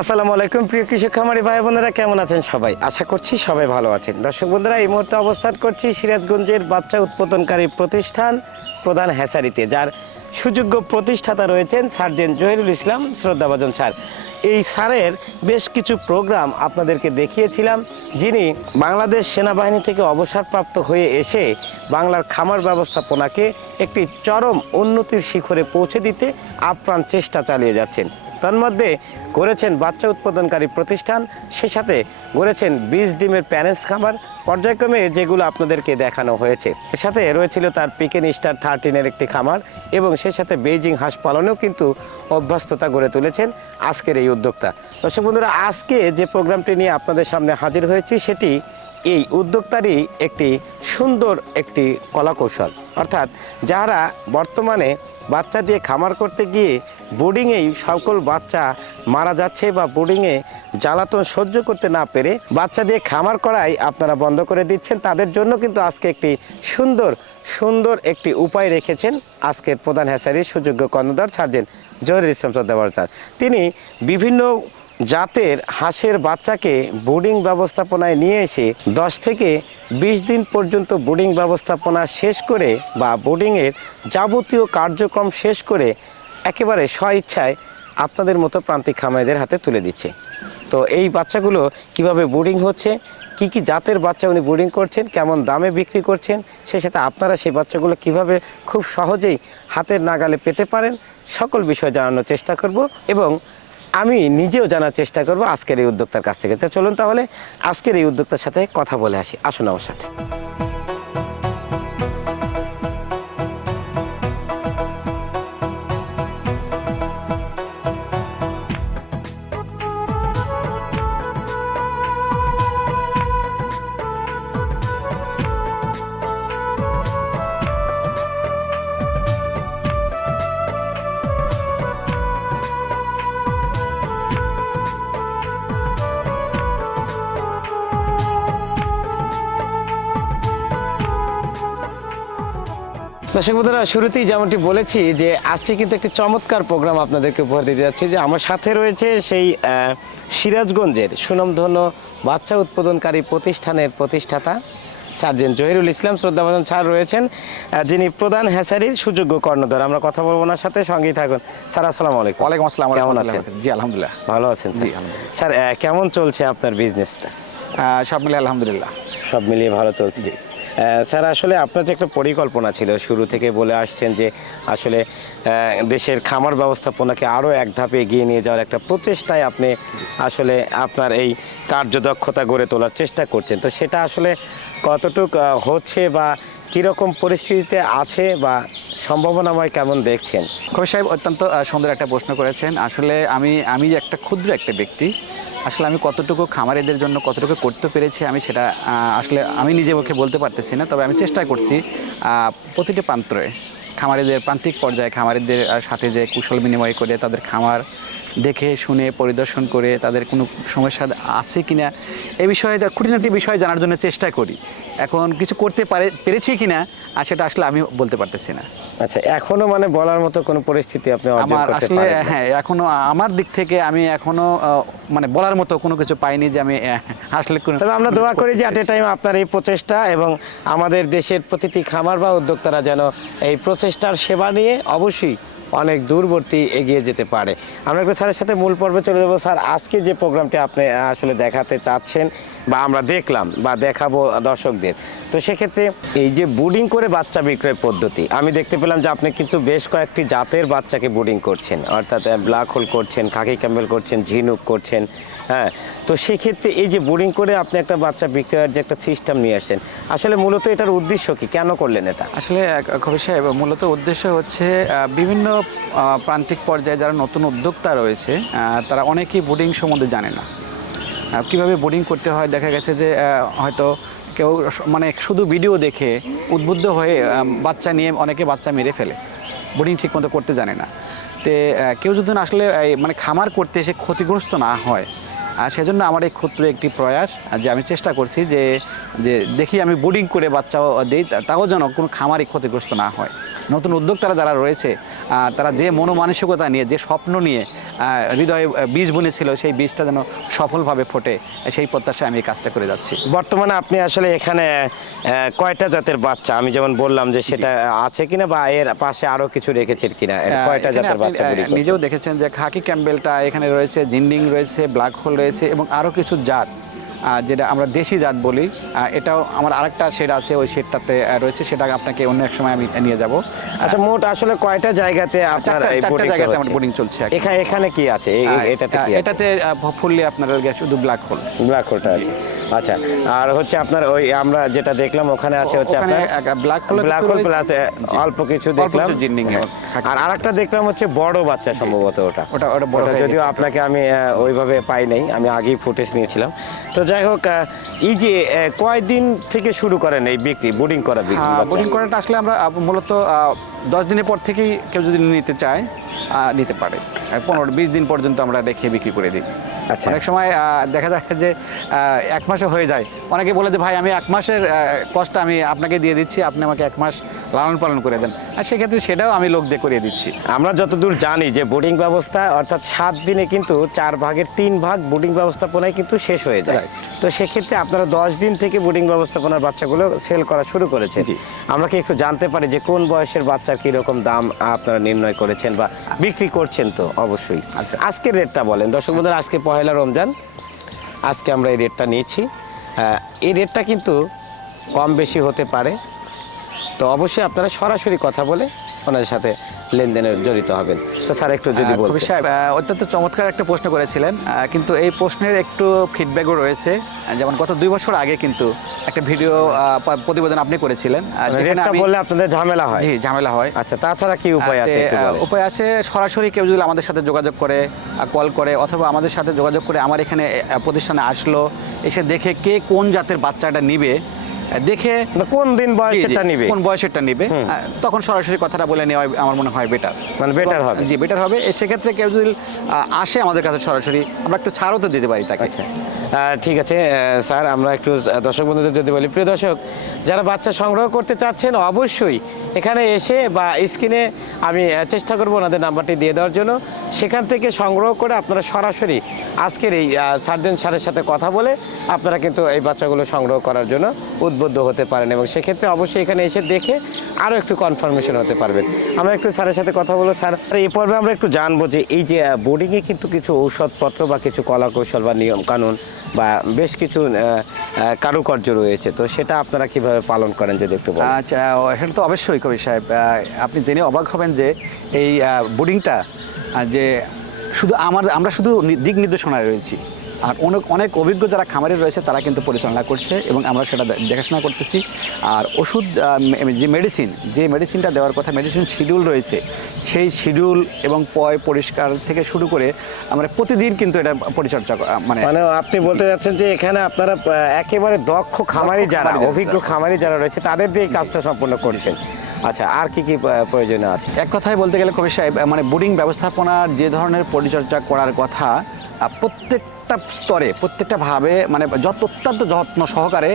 আসসালামু আলাইকুম, প্রিয় কৃষক খামারি ভাই বোনেরা, কেমন আছেন সবাই? আশা করছি সবাই ভালো আছেন। দর্শক বন্ধুরা, এই মুহূর্তে অবস্থান করছি সিরাজগঞ্জের বাচ্চা উৎপাদনকারী প্রতিষ্ঠান প্রধান হ্যাসারিতে যার সুযোগ্য প্রতিষ্ঠাতা রয়েছেন সার্জেন্ট জহিরুল ইসলাম শ্রদ্ধাভাজন স্যার। এই স্যারের বেশ কিছু প্রোগ্রাম আপনাদেরকে দেখিয়েছিলাম, যিনি বাংলাদেশ সেনাবাহিনী থেকে অবসরপ্রাপ্ত হয়ে এসে বাংলার খামার ব্যবস্থাপনাকে একটি চরম উন্নতির শিখরে পৌঁছে দিতে আপ্রাণ চেষ্টা চালিয়ে যাচ্ছেন। তন্মধ্যে গড়েছেন বাচ্চা উৎপাদনকারী প্রতিষ্ঠান, সে সাথে গড়েছেন বীজ ডিমের প্যারেন্টস খামার। পর্যায়ক্রমে যেগুলো আপনাদেরকে দেখানো হয়েছে, এর সাথে রয়েছিল তার পিকেন স্টার থার্টিনের একটি খামার এবং সেই সাথে বেইজিং হাঁস পালনেও কিন্তু অভ্যস্ততা গড়ে তুলেছেন আজকের এই উদ্যোক্তা। দর্শক বন্ধুরা, আজকে যে প্রোগ্রামটি নিয়ে আপনাদের সামনে হাজির হয়েছি, সেটি এই উদ্যোক্তারই একটি সুন্দর একটি কলাকৌশল। অর্থাৎ যারা বর্তমানে বাচ্চা দিয়ে খামার করতে গিয়ে বোর্ডিংয়েই সকল বাচ্চা মারা যাচ্ছে বা বোর্ডিংয়ে জ্বালাতন সহ্য করতে না পেরে বাচ্চা দিয়ে খামার করাই আপনারা বন্ধ করে দিচ্ছেন। তাদের জন্য কিন্তু আজকে একটি সুন্দর সুন্দর একটি উপায় রেখেছেন আজকের প্রধান হ্যাসারির সুযোগ্য কর্ণধার সার্জেন্ট জহির ইসলাম শ্রদ্ধাবর স্যার। তিনি বিভিন্ন জাতের হাঁসের বাচ্চাকে বোর্ডিং ব্যবস্থাপনায় নিয়ে এসে দশ থেকে বিশ দিন পর্যন্ত বোর্ডিং ব্যবস্থাপনা শেষ করে বা বোর্ডিংয়ের যাবতীয় কার্যক্রম শেষ করে একেবারে স্বইচ্ছায় আপনাদের মতো প্রান্তিক খামারিদের হাতে তুলে দিচ্ছে। তো এই বাচ্চাগুলো কীভাবে বোর্ডিং হচ্ছে, কি কি জাতের বাচ্চা উনি বোর্ডিং করছেন, কেমন দামে বিক্রি করছেন, সে সাথে আপনারা সেই বাচ্চাগুলো কীভাবে খুব সহজেই হাতের নাগালে পেতে পারেন, সকল বিষয় জানানোর চেষ্টা করব এবং আমি নিজেও জানার চেষ্টা করব আজকের এই উদ্যোক্তার কাছ থেকে। তো চলুন তাহলে আজকের এই উদ্যোক্তার সাথে কথা বলে আসি। আসুন আমার সাথে। দর্শক বন্ধুরা শুরুতেই যেমনটি বলেছি যে আজকে কিন্তু একটি চমৎকার প্রোগ্রাম আপনাদেরকে উপহার দিতে যাচ্ছি যে আমার সাথে রয়েছে সেই সিরাজগঞ্জের সুনামধন্য বাচ্চা উৎপাদনকারী প্রতিষ্ঠানের প্রতিষ্ঠাতা সার্জেন জহিরুল ইসলাম শ্রদ্ধাভাজন স্যার রয়েছেন যিনি প্রধান হ্যাসারির সুযোগ্য কর্ণধার। আমরা কথা বলব ওনার সাথে সঙ্গেই থাকুন। স্যার আসসালামু আলাইকুম। ওয়ালাইকুম আসসালাম কেমন আছেন? জি আলহামদুলিল্লাহ। ভালো আছেন জি, স্যার? কেমন চলছে আপনার বিজনেসটা সব মিলে আলহামদুলিল্লাহ। সব মিলিয়ে ভালো চলছে। আহ, স্যার, আসলে আপনার যে একটা পরিকল্পনা ছিল, শুরু থেকে বলে আসছেন যে আসলে দেশের খামার ব্যবস্থাপনাকে আরও এক ধাপে এগিয়ে নিয়ে যাওয়ার একটা প্রচেষ্টায় আপনি আসলে আপনার এই কার্যদক্ষতা গড়ে তোলার চেষ্টা করছেন। তো সেটা আসলে কতটুক হচ্ছে বা কীরকম পরিস্থিতিতে আছে বা সম্ভাবনাময় কেমন দেখছেন? কবি সাহেব, অত্যন্ত সুন্দর একটা প্রশ্ন করেছেন। আসলে আমি আমি একটা ক্ষুদ্র একটা ব্যক্তি আসলে আমি কতটুকু খামারিদের জন্য কতটুকু করতে পেরেছি আমি সেটা আসলে আমি নিজে মুখে বলতে পারতেছি না, তবে আমি চেষ্টা করছি প্রতিটি প্রান্তরে খামারেদের প্রান্তিক পর্যায়ে খামারিদের সাথে যে কুশল বিনিময় করে তাদের খামার দেখে শুনে পরিদর্শন করে তাদের কোনো সমস্যা আছে কিনা এই বিষয়ে যা- খুঁটিনাটি বিষয় জানার জন্য চেষ্টা করি। এখন কিছু করতে পারে পেরেছি কি না আর সেটা আসলে আমি বলতে পারতেছি না। আচ্ছা এখনও মানে বলার মতো কোনো পরিস্থিতি আপনি আমার আসলে হ্যাঁ এখনও আমার দিক থেকে আমি এখনও মানে বলার মতো কোনো কিছু পাইনি যে আমি আসলে কোনো তবে আমরা দোয়া করি যে অ্যাট এ টাইম আপনার এই প্রচেষ্টা এবং আমাদের দেশের প্রতিটি খামার বা উদ্যোক্তারা যেন এই প্রচেষ্টার সেবা নিয়ে অবশ্যই অনেক দূরবর্তী এগিয়ে যেতে পারে। আমরা একটু স্যারের সাথে মূল পর্বে চলে যাব। স্যার, আজকে যে প্রোগ্রামটি আপনি আসলে দেখাতে চাচ্ছেন বা আমরা দেখলাম বা দেখাবো দর্শকদের, তো সেক্ষেত্রে এই যে বোর্ডিং করে বাচ্চা বিক্রয় পদ্ধতি, আমি দেখতে পেলাম যে আপনি কিন্তু বেশ কয়েকটি জাতের বাচ্চাকে বোর্ডিং করছেন। অর্থাৎ ব্ল্যাক হোল করছেন, খাকি ক্যাম্বেল করছেন, ঝিনুক করছেন হ্যাঁ তো সেক্ষেত্রে এই যে বোরিং করে আপনি একটা বাচ্চা বিক্রয়ের যে একটা সিস্টেম নিয়ে আসেন আসলে মূলত এটার উদ্দেশ্য কি? কেন করলেন এটা? আসলে কবি সাহেব, মূলত উদ্দেশ্য হচ্ছে বিভিন্ন প্রান্তিক পর্যায়ে যারা নতুন উদ্যোক্তা রয়েছে তারা অনেকেই বোর্ডিং সম্বন্ধে জানে না। কীভাবে বোর্ডিং করতে হয়? দেখা গেছে যে হয়তো কেউ মানে শুধু ভিডিও দেখে উদ্বুদ্ধ হয়ে বাচ্চা নিয়ে অনেকে বাচ্চা মেরে ফেলে। বোর্ডিং ঠিকমতো করতে জানে না। তে কেউ যদি আসলে মানে খামার করতে এসে ক্ষতিগ্রস্ত না হয় আর সেজন্য আমার এই ক্ষুদ্র একটি প্রয়াস যে আমি চেষ্টা করছি যে যে দেখি আমি বোর্ডিং করে বাচ্চাও দিই তাও যেন কোনো খামারই ক্ষতিগ্রস্ত না হয়। নতুন উদ্যোক্তারা যারা রয়েছে তারা যে মনোমানসিকতা নিয়ে যে স্বপ্ন নিয়ে হৃদয়ে বীজ বুনেছিল সেই বীজটা যেন সফলভাবে ফোটে সেই প্রত্যাশায় আমি এই কাজটা করে যাচ্ছি। বর্তমানে আপনি আসলে এখানে কয়টা জাতের বাচ্চা? আমি যেমন বললাম যে সেটা আছে কিনা বা এর পাশে আরও কিছু রেখেছেন কিনা? কয়টা জাতের বাচ্চা? নিজেও দেখেছেন যে খাকি ক্যাম্বেলটা এখানে রয়েছে জিন্ডিং রয়েছে ব্ল্যাক হোল রয়েছে এবং আরও কিছু জাত। যেটা আমরা দেশি জাত বলি এটাও আমার আরেকটা শেড আছে ওই শেডটাতে রয়েছে সেটা আপনাকে অন্য এক সময় আমি নিয়ে যাব। আচ্ছা মোট আসলে কয়টা জায়গাতে আপনার চারটা জায়গাতে আমার বোর্ডিং চলছে এখানে। এখানে কি আছে? এটাতে এটাতে ফুললি আপনার শুধু ব্ল্যাক হোল ব্ল্যাক হোলটা আছে। আচ্ছা আর হচ্ছে আপনার ওই আমরা যেটা দেখলাম ওখানে আছে হচ্ছে আপনার ব্ল্যাক ব্ল্যাক হোল প্লাস অল্প কিছু দেখলাম। আর আরেকটা দেখলাম হচ্ছে বড় বাচ্চা সম্ভবত ওটা। ওটা ওটা বড় যদিও আপনাকে আমি ওইভাবে পাই নাই আমি আগেই ফুটেজ নিয়েছিলাম। তো যাই হোক এই যে আহ, কয়দিন থেকে শুরু করেন এই বিক্রি বোর্ডিং করা বিক্রি বাচ্চা? বোর্ডিং করাটা আসলে আমরা মূলত দশ দিনের পর থেকেই কেউ যদি নিতে চায় নিতে পারে। পনেরো বিশ দিন পর্যন্ত আমরা রেখে বিক্রি করে দিই। অনেক সময় দেখা যায় যে এক মাসে হয়ে যায়। অনেকে বলে যে ভাই আমি এক মাসের কষ্ট আমি আপনাকে দিয়ে দিচ্ছি আপনি আমাকে এক মাস লালন পালন করে দেন। আর সেক্ষেত্রে সেটাও আমি লোক দিয়ে করিয়ে দিচ্ছি। আমরা যতদূর জানি যে বোর্ডিং ব্যবস্থা অর্থাৎ সাত দিনে কিন্তু চার ভাগের তিন ভাগ বোর্ডিং ব্যবস্থাপনায় কিন্তু শেষ হয়ে যায়। তো সেক্ষেত্রে আপনারা দশ দিন থেকে বোর্ডিং ব্যবস্থাপনার বাচ্চাগুলো সেল করা শুরু করেছে আমরা কি একটু জানতে পারি যে কোন বয়সের বাচ্চার কীরকম দাম আপনারা নির্ণয় করেছেন বা বিক্রি করছেন তো? অবশ্যই। আচ্ছা। আজকের রেটটা বলেন। দর্শক বন্ধুরা আজকে পহেলা রমজান, আজকে আমরা এই রেটটা নিয়েছি। এই রেটটা কিন্তু কম বেশি হতে পারে। তো অবশ্যই আপনারা সরাসরি কথা বলে ওনাদের সাথে লেনদেনে জড়িত হবেন। তো স্যার একটু যদি আহ, সাহেব অত্যন্ত চমৎকার একটা প্রশ্ন করেছিলেন কিন্তু এই প্রশ্নের একটু ফিডব্যাকও রয়েছে। যেমন গত দুই বছর আগে কিন্তু একটা ভিডিও প্রতিবেদন আপনি করেছিলেন। আমি বললে আপনাদের ঝামেলা হয়। জি ঝামেলা হয়। আচ্ছা তাছাড়া কি উপায় আছে। উপায় আছে সরাসরি কেউ যদি আমাদের সাথে যোগাযোগ করে কল করে অথবা আমাদের সাথে যোগাযোগ করে আমার এখানে প্রতিষ্ঠানে আসলো এসে দেখে কে কোন জাতের বাচ্চাটা নিবে দেখে কোন দিন বয়সেরটা নিবে? কোন বয়সেরটা নিবে? তখন সরাসরি কথাটা বলে নেওয়া আমার মনে হয় বেটার মানে বেটার হবে। জি বেটার হবে। সেক্ষেত্রে কেউ যদি আসে আমাদের কাছে সরাসরি আমরা একটু ছাড়ও তো দিতে পারি তাকে। আচ্ছা। ঠিক আছে স্যার, আমরা একটু দর্শক বন্ধুদের যদি বলি, প্রিয় দর্শক, যারা বাচ্চা সংগ্রহ করতে চাচ্ছেন, অবশ্যই এখানে এসে বা স্ক্রিনে আমি চেষ্টা করব ওনাদের নাম্বারটি দিয়ে দেওয়ার জন্য। সেখান থেকে সংগ্রহ করে আপনারা সরাসরি আজকের এই সার্জন স্যারের সাথে কথা বলে আপনারা কিন্তু এই বাচ্চাগুলো সংগ্রহ করার জন্য উদ্বুদ্ধ হতে পারেন এবং সেক্ষেত্রে অবশ্যই এখানে এসে দেখে আরও একটু কনফার্মেশন হতে পারবেন। আমরা একটু স্যারের সাথে কথা বলব, স্যার। এই পর্বে আমরা একটু জানব যে এই যে বোর্ডিংয়ে কিন্তু কিছু ঔষধপত্র বা কিছু কলা কৌশল বা নিয়ম কানুন বা বেশ কিছু কারুকার্য রয়েছে। তো সেটা আপনারা কীভাবে পালন করেন যদি একটু আচ্ছা সেটা তো অবশ্যই কবি সাহেব। আপনি জেনে অবাক হবেন যে এই বোর্ডিংটা যে শুধু আমার, আমরা শুধু দিক নির্দেশনায় রয়েছি। আর অনেক অনেক অভিজ্ঞ যারা খামারে রয়েছে তারা কিন্তু পরিচালনা করছে এবং আমরা সেটা দেখাশোনা করতেছি। আর ওষুধ যে মেডিসিন যে মেডিসিনটা দেওয়ার কথা মেডিসিন শিডিউল রয়েছে সেই শিডিউল এবং পয় পরিষ্কার থেকে শুরু করে আমরা প্রতিদিন কিন্তু এটা পরিচর্যা মানে মানে আপনি বলতে যাচ্ছেন যে এখানে আপনারা একেবারে দক্ষ খামারি যারা অভিজ্ঞ খামারি যারা রয়েছে তাদের দিয়ে কাজটা সম্পূর্ণ করছেন। আচ্ছা আর কি কি আহ, প্রয়োজনীয় আছে? এক কথায় বলতে গেলে কবি সাহেব মানে বোর্ডিং ব্যবস্থাপনার যে ধরনের পরিচর্যা করার কথা আহ, প্রত্যেকটা স্তরে, প্রত্যেকটা ভাবে মানে যত অত্যন্ত যত্ন সহকারে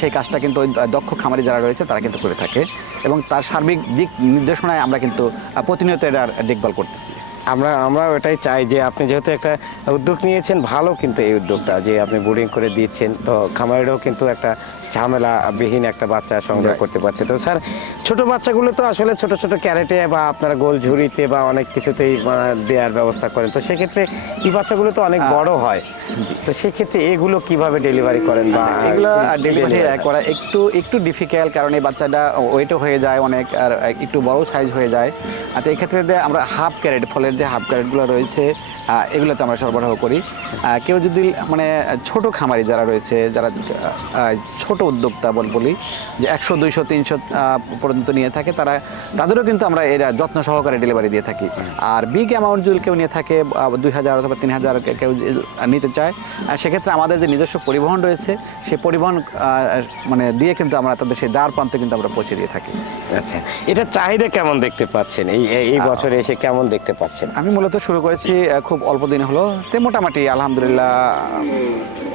সেই কাজটা কিন্তু ওই দক্ষ খামারি যারা রয়েছে তারা কিন্তু করে থাকে এবং তার সার্বিক দিক নির্দেশনায় আমরা কিন্তু প্রতিনিয়ত এটার দেখভাল করতেছি। আমরা আমরা ওটাই চাই যে আপনি যেহেতু একটা উদ্যোগ নিয়েছেন, ভালো কিন্তু এই উদ্যোগটা যে আপনি বোর্ডিং করে দিয়েছেন তো খামারেরও কিন্তু একটা ঝামেলাবিহীন একটা বাচ্চা সংগ্রহ করতে পারছে। তো স্যার ছোট বাচ্চাগুলো তো আসলে ছোট ছোট ক্যারেটে বা আপনারা গোল ঝুড়িতে বা অনেক কিছুতেই দেওয়ার ব্যবস্থা করেন। তো সেক্ষেত্রে এই বাচ্চাগুলো তো অনেক বড় হয়। তো সেক্ষেত্রে এগুলো কীভাবে ডেলিভারি করেন বা আচ্ছা, এগুলো ডেলিভারি করা একটু একটু ডিফিকাল্ট কারণ এই বাচ্চাটা ওয়েটও হয়ে যায় অনেক আর একটু বড় সাইজ হয়ে যায়। আর তো এই ক্ষেত্রে যে আমরা হাফ ক্যারেট ফলের যে হাফ ক্যারেটগুলো রয়েছে এগুলোতে আমরা সরবরাহ করি। কেউ যদি মানে ছোট খামারি যারা রয়েছে যারা ছোট উদ্যোক্তা বল বলি যে একশো দুইশো তিনশো পর্যন্ত নিয়ে থাকে তারা তাদেরও কিন্তু আমরা এরা যত্ন সহকারে ডেলিভারি দিয়ে থাকি। আর বিগ অ্যামাউন্ট যদি কেউ নিয়ে থাকে দুই হাজার অথবা তিন হাজার কেউ নিতে চায় সেক্ষেত্রে আমাদের যে নিজস্ব পরিবহন রয়েছে সেই পরিবহন মানে দিয়ে কিন্তু আমরা তাদের সেই দ্বার প্রান্তে কিন্তু আমরা পৌঁছে দিয়ে থাকি। আচ্ছা এটা চাহিদা কেমন দেখতে পাচ্ছেন? এই এই- এই বছরে এসে কেমন দেখতে পাচ্ছেন? আমি মূলত শুরু করেছি খুব অল্প দিন হলো। তে মোটামুটি আলহামদুলিল্লাহ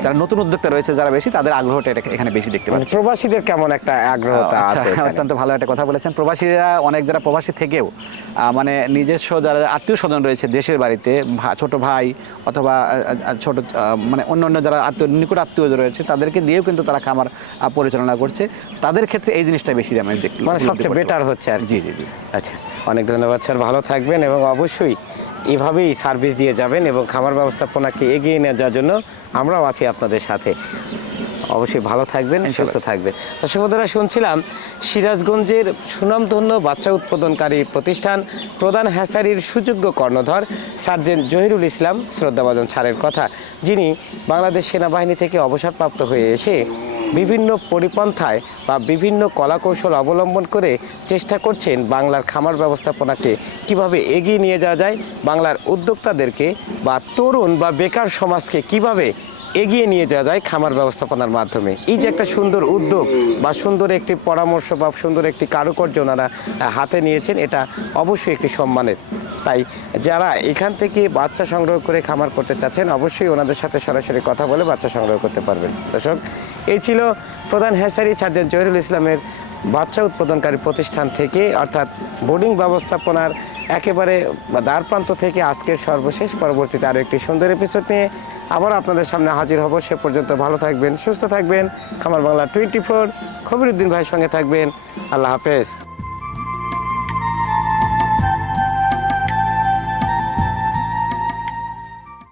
যারা নতুন উদ্যোক্তা রয়েছে যারা বেশি তাদের আগ্রহটা এখানে বেশি দেখতে মানে পাচ্ছি। প্রবাসীদের কেমন একটা আগ্রহতা আচ্ছা? অত্যন্ত ভালো একটা কথা বলেছেন। প্রবাসীরা অনেক যারা প্রবাসী থেকেও মানে নিজস্ব যারা আত্মীয় স্বজন রয়েছে দেশের বাড়িতে ছোট ভাই অথবা ছোট মানে অন্য অন্য যারা আত্মীয় নিকট আত্মীয় রয়েছে তাদেরকে দিয়েও কিন্তু তারা খামার পরিচালনা করছে। তাদের ক্ষেত্রে এই জিনিসটা বেশি আমি দেখি মানে সবচেয়ে বেটার হচ্ছে। আর জি জি জি। আচ্ছা অনেক ধন্যবাদ স্যার ভালো থাকবেন এবং অবশ্যই এভাবেই সার্ভিস দিয়ে যাবেন এবং খামার ব্যবস্থাপনাকে এগিয়ে নিয়ে যাওয়ার জন্য আমরাও আছি আপনাদের সাথে। অবশ্যই ভালো থাকবেন সুস্থ। থাকবেন। দর্শক বন্ধুরা শুনছিলাম সিরাজগঞ্জের সুনামধন্য বাচ্চা উৎপাদনকারী প্রতিষ্ঠান প্রধান হ্যাসারির সুযোগ্য কর্ণধর সার্জেন্ট জহিরুল ইসলাম শ্রদ্ধাভাজন ছাড়ের কথা। যিনি বাংলাদেশ সেনাবাহিনী থেকে অবসরপ্রাপ্ত হয়ে এসে বিভিন্ন পরিপন্থায় বা বিভিন্ন কলাকৌশল অবলম্বন করে চেষ্টা করছেন বাংলার খামার ব্যবস্থাপনাকে। কীভাবে এগিয়ে নিয়ে যাওয়া যায়? বাংলার উদ্যোক্তাদেরকে বা তরুণ বা বেকার সমাজকে কীভাবে এগিয়ে নিয়ে যাওয়া যায় খামার ব্যবস্থাপনার মাধ্যমে। এই যে একটা সুন্দর উদ্যোগ বা সুন্দর একটি পরামর্শ বা সুন্দর একটি কারুকার্য ওনারা হাতে নিয়েছেন, এটা অবশ্যই একটি সম্মানের। তাই যারা এখান থেকে বাচ্চা সংগ্রহ করে খামার করতে চাচ্ছেন, অবশ্যই ওনাদের সাথে সরাসরি কথা বলে বাচ্চা সংগ্রহ করতে পারবেন। দর্শক, এই ছিল প্রধান হ্যাসারি সার্জেন্ট জহিরুল ইসলামের বাচ্চা উৎপাদনকারী প্রতিষ্ঠান থেকে, অর্থাৎ বোর্ডিং ব্যবস্থাপনার একেবারে দ্বার প্রান্ত থেকে আজকের সর্বশেষ পরবর্তীতে আরও একটি সুন্দর এপিসোড নিয়ে আবার আপনাদের সামনে হাজির হব। সে পর্যন্ত ভালো থাকবেন, সুস্থ থাকবেন। খামার বাংলা টোয়েন্টি ফোর খবিরুদ্দিন ভাইয়ের সঙ্গে থাকবেন। আল্লাহ হাফেজ।